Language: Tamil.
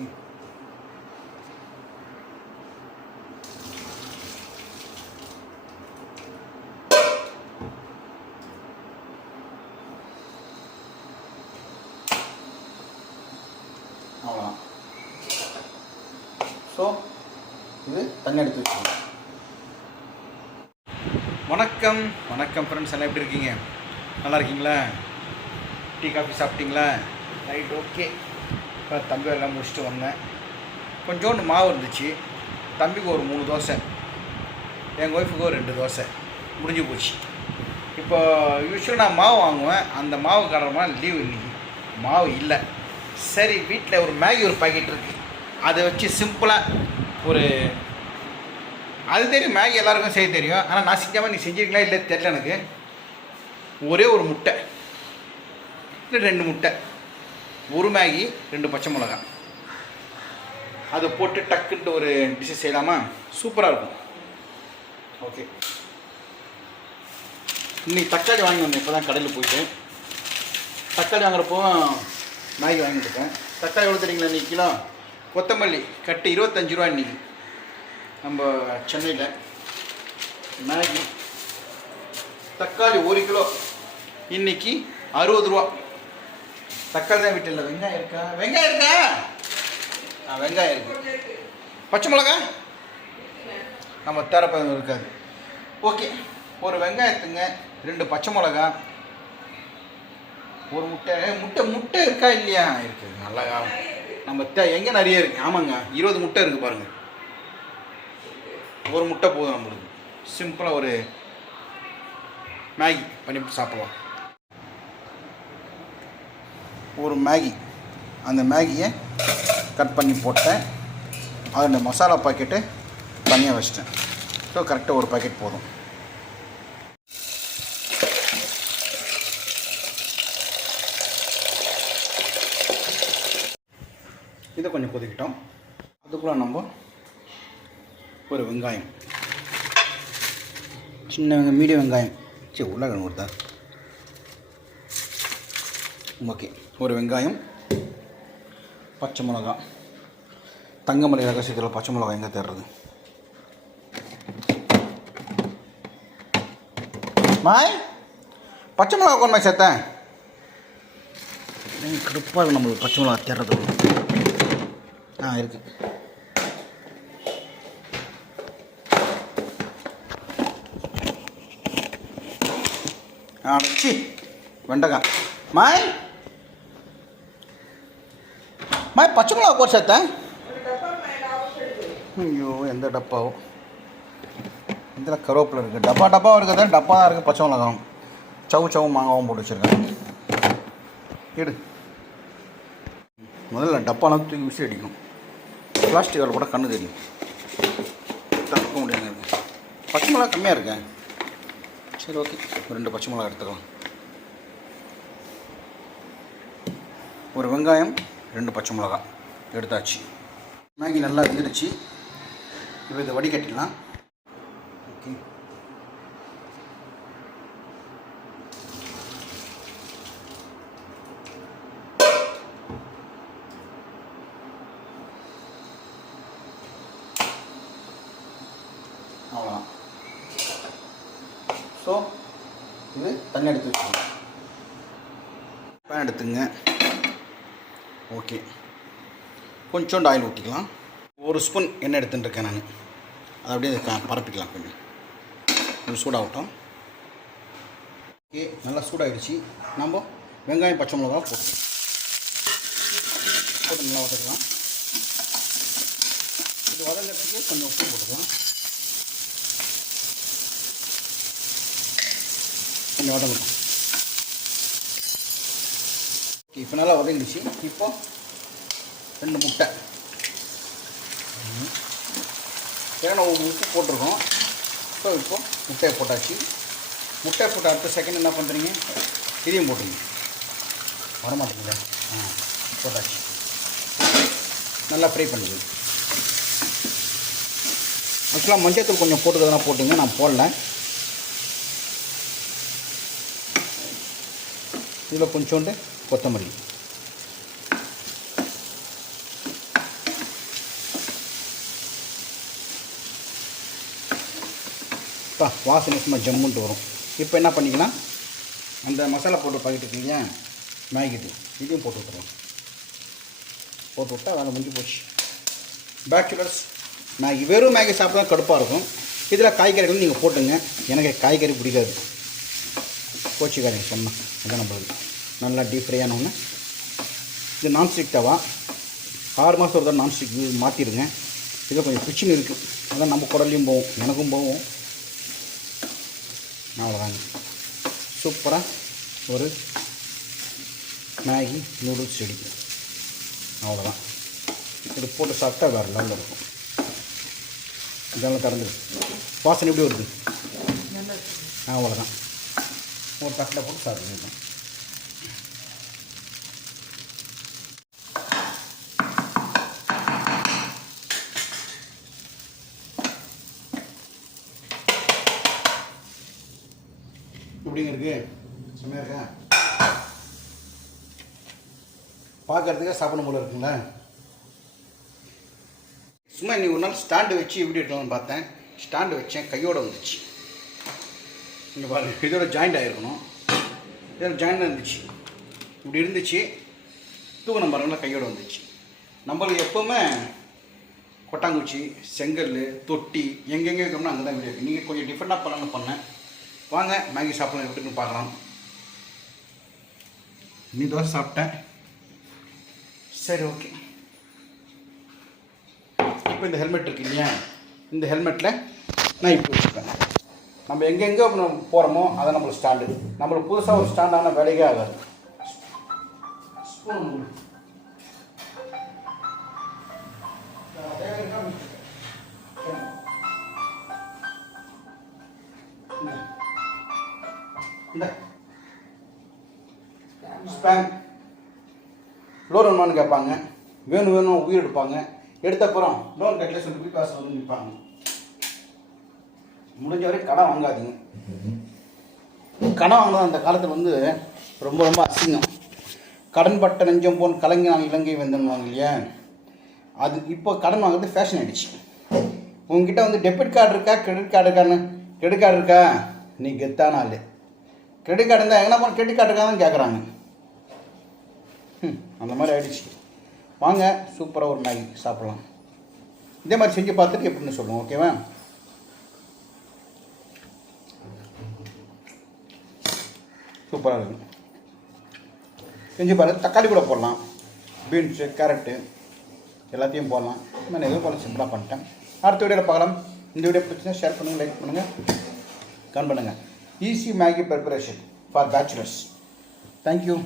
ஓகே அவ்வளோதான் ஸோ இது தண்ணி எடுத்து வச்சுக்கணும் வணக்கம். வணக்கம் ஃப்ரெண்ட்ஸ் எல்லாம் எப்படி இருக்கீங்க? நல்லா இருக்கீங்களா? டீ காஃபி சாப்பிட்டீங்களா? Right okay. இப்போ தம்பி எல்லாம் முடிச்சுட்டு வந்தேன். கொஞ்சோண்டு மாவு இருந்துச்சு. தம்பிக்கு ஒரு மூணு தோசை. எங்கள் ஒய்ஃபுக்கு ஒரு ரெண்டு தோசை. முடிஞ்சு போச்சு. இப்போ யூஸ்வலாக நான் மாவு வாங்குவேன். அந்த மாவு கடமா லீவ் இன்னைக்கு. மாவு இல்லை. சரி வீட்டில் ஒரு மேகி ஒரு பாக்கெட் இருக்குது அதை வச்சு சிம்பிளாக ஒரு அது தெரியும். மேகி எல்லாருக்கும் செய்ய தெரியும். ஆனால் நான் செஞ்சாமல் நீ செஞ்சிருக்கீங்களா இல்லை தெரியல எனக்கு. ஒரே ஒரு முட்டை. இல்லை ரெண்டு முட்டை. ஒரு மேகி ரெண்டு பச்சை மிளகாய் அதை போட்டு டக்குன்ட்டு ஒரு டிஷ்ஷஸ் செய்யலாமா? சூப்பராக இருக்கும். ஓகே இன்னைக்கு தக்காளி வாங்கி வந்தேன் இப்போ தான் கடையில் போயிட்டு தக்காளி வாங்குறப்போ மேகி வாங்கிட்டுருக்கேன் தக்காளி எவ்வளோ தெரியுங்களா இன்னைக்கு கிலோ? கொத்தமல்லி கட்டு இருபத்தஞ்சி ரூபா இன்றைக்கி நம்ம சென்னையில் மேகி. தக்காளி ஒரு கிலோ. இன்னைக்கு அறுபது ரூபா. தக்காளி தான் வீட்டில் வெங்காயம் இருக்கா? வெங்காயம் இருக்கா? ஆ வெங்காயம் இருக்கு. பச்சை மிளகா? நம்ம தேரப்பதம் இருக்காது. ஓகே. ஒரு வெங்காயத்துங்க ரெண்டு பச்சை மிளகா ஒரு முட்டை. முட்டை முட்டை இருக்கா இல்லையா? இருக்குது நல்ல காலம் நம்ம தே எங்கே நிறைய இருக்கு? ஆமாங்க. இருபது முட்டை இருக்குது பாருங்கள் ஒரு முட்டை போதும் நம்மளுக்கு. சிம்பிளாக ஒரு மேகி பண்ணி சாப்பிடலாம். ஒரு மேகி. அந்த மேகியை கட் பண்ணி போட்டேன். அதில் மசாலா பாக்கெட்டு தனியாக வச்சிட்டேன். ஸோ கரெக்டாக ஒரு பாக்கெட் போதும். இதை கொஞ்சம் கொதிக்கிட்டோம். அதுக்குள்ளே நம்ம ஒரு வெங்காயம். சின்ன வெங்காயம் மீடியம் வெங்காயம். சரி உருளைக்கிழங்கு கொடுத்தா. ஓகே. ஒரு வெங்காயம் பச்சை மிளகா. தங்கமலை ரகசியத்தில் பச்சை மிளகா எங்கே தேடுறது மாய் பச்சை மிளகா கொண்டு சேர்த்தேன். கடுப்பாக இருக்கு நம்மளுக்கு பச்சை மிளகா தேடுறது ஆ இருக்கு. ஆ சி வெண்டைக்காய். மாய் மாய் பச்சை மிளகா போட்டு சேர்த்தேன். ஐயோ எந்த டப்பாவோ. இதில் கருவேப்பிலை இருக்குது டப்பா டப்பா இருக்குது டப்பா தான் இருக்குது பச்சை மிளகாவும் சவு சவு மாங்காவும் போட்டு வச்சுருக்கேன். எடு முதல்ல டப்பாலாம் தூக்கி விசி அடிக்கும் பிளாஸ்டிக் வேலை கூட கண்ணு தெரியும். தடுக்க முடியாது பச்சை மிளகா கம்மியாக இருக்கேன் சரி ஓகே. ஒரு ரெண்டு பச்சை மிளகா எடுத்துக்கலாம். ஒரு வெங்காயம் ரெண்டு பச்சை மிளகா எடுத்தாச்சு. மேகி நல்லா வெந்துடுச்சு. இப்போ இதை வடிகட்டிடலாம். ஓகே. அவ்வளோதான் ஸோ இது தண்ணி எடுத்து வச்சுக்கணும் பேன் எடுத்துங்க. ஓகே. கொஞ்சோண்டு ஆயில் ஊற்றிக்கலாம் ஒரு ஸ்பூன் எண்ணெய் எடுத்துட்டுருக்கேன் நான். அதை அப்படியே பரப்பிக்கலாம் கொஞ்சம். கொஞ்சம் சூடாகட்டும். ஓகே நல்லா சூடாகிடுச்சு நம்ம வெங்காயம் பச்சை மிளகா போட்டுக்கலாம் போட்டு நல்லா வதக்கலாம். இது வதங்கிறதுக்கு கொஞ்சம் உப்பு போட்டுக்கலாம். கொஞ்சம் வதங்கட்டும் ஓகே இப்போ நல்லா உதங்கிடுச்சு இப்போ ரெண்டு முட்டை. ஏன்னா ஒரு உப்பு போட்டிருக்கோம். இப்போ இப்போ முட்டையை போட்டாச்சு. முட்டையை போட்ட அடுத்த செகண்ட் என்ன பண்ணுறீங்க இதையும் போட்டுருங்க. வரமாட்டேங்குதா? ஆ போட்டாச்சு. நல்லா ஃப்ரை பண்ணுங்க. ஆக்சுவலாக மஞ்சத்தூள் கொஞ்சம் போட்டுக்கிறதுனா போட்டிங்க நான் போடல. இதில் கொஞ்சோண்டு கொத்தமல்லி. இப்போ வாசனை சும்மா ஜம்முன்ட்டு வரும். இப்போ என்ன பண்ணிக்கலாம்? அந்த மசாலா போட்டு பாக்கெட் இருக்கு இல்லையா மேகிட்டு இதையும் போட்டு விட்டுறோம் போட்டு விட்டால் வேலை முடிஞ்சு போச்சு. Bachelors Maggi. வெறும் மேகி சாப்பிட்டா கடுப்பாக இருக்கும். இதில் காய்கறிகள் நீங்கள் போட்டுங்க. எனக்கு காய்கறி பிடிக்காது. கோச்சிக்காரங்க சொன்னால் அதான் நம்மளுக்கு நல்லா டீப் ஃப்ரை ஆனவுடனே இது நான்ஸ்டிக் தவா. ஆறு மாதம் ஒரு தடவை நான்ஸ்டிக் மாற்றிடுங்க இதில் கொஞ்சம் பிச்சின்னு இருக்குது அதான் நம்ம குடல்லையும் போகும். எனக்கும் போகும். அவ்வளோதாங்க சூப்பராக ஒரு மேகி நூடுல்ஸ் ரெடி அவ்வளோதான் இது போட்டு சாப்பிட்டா வேறு லெவலில் இருக்கும். இதெல்லாம் திறந்து வாசனை எப்படி வருது? அவ்வளோதான் ஒரு தட்டில் போட்டு சாப்பிடுங்க. இருக்கு செம்மையாக இருக்கா பார்க்கறதுக்கே சாப்பிடும் போல இருக்குங்களா. சும்மா இன்னைக்கு ஒரு நாள் ஸ்டாண்டு வச்சு எப்படி இருக்கலாம்னு பார்த்தேன். ஸ்டாண்டு வச்சேன் கையோடு வந்துச்சு. இங்கே பாருங்க இதோட ஜாயிண்ட் ஆகிருக்கணும் இதோட ஜாயிண்ட் இருந்துச்சு. இப்படி இருந்துச்சு. தூக்கணும் பாருங்களா கையோடு வந்துச்சு. நம்மளுக்கு எப்போவுமே கொட்டாங்குச்சி செங்கல் தொட்டி எங்கெங்கே இருக்கோம்னா அங்கே தான் வீடியோ இருக்குது நீங்கள் கொஞ்சம் டிஃப்ரெண்ட்டாக பண்ணலாம்னு பண்ணேன். வாங்க மேகி சாப்பிடலாம் எப்படின்னு பார்க்கலாம். நீ தோசை சாப்பிட்டேன். சரி ஓகே. இப்போ இந்த ஹெல்மெட் இருக்கு இல்லையா? இந்த ஹெல்மெட்டில் நான் இப்போ வச்சுப்பேன் நம்ம எங்கெங்கே நம்ம போகிறோமோ அதை நம்மளுக்கு ஸ்டாண்டு நம்மளுக்கு புதுசாக ஒரு ஸ்டாண்டான வேலையே ஆகாது. ஸ்பேன் லோன் வேணுமான்னு கேட்பாங்க. வேணும் வேணும் உயிர் எடுப்பாங்க. எடுத்த அப்புறம் லோன் கட்டல சொல்லி போய் காசு வந்து நிற்பாங்க முடிஞ்ச வரைக்கும் கடன் வாங்காதீங்க. கடன் வாங்கினா அந்த காலத்தில் வந்து ரொம்ப ரொம்ப அசிங்கம். கடன் பட்ட நெஞ்சம் போன் கலைஞன் இலங்கை வெந்தன்வாங்க இல்லையா? அது இப்போ கடன் வாங்குறது ஃபேஷன் ஆயிடுச்சு. உங்ககிட்ட வந்து டெபிட் கார்டு இருக்கா கிரெடிட் கார்டு இருக்கான்னு கிரெடிட் கார்டு இருக்கா? நீ கெத்தான ஆள். கிரெடிட் கார்டு இருந்தால் எங்கன்னா போன கிரெடிட் கார்டு தான் கேட்குறாங்க ம், அந்த மாதிரி ஆகிடுச்சு வாங்க சூப்பராக ஒரு மேகி சாப்பிட்லாம். இதே மாதிரி செஞ்சு பார்த்துட்டு எப்படின்னு சொல்லுவோம் ஓகேவா சூப்பராக இருக்கும் செஞ்சு பாருங்கள் தக்காளி கூட போடலாம். பீன்ஸு கேரட்டு எல்லாத்தையும் போடலாம். நான் எதுவும் போல சிம்பிளாக பண்ணிட்டேன். அடுத்த வீடியோவில் பார்க்கலாம். இந்த வீடியோ பிடிச்சா ஷேர் பண்ணுங்கள் லைக் பண்ணுங்கள் கமெண்ட் பண்ணுங்கள் easy Maggi preparation for bachelors thank you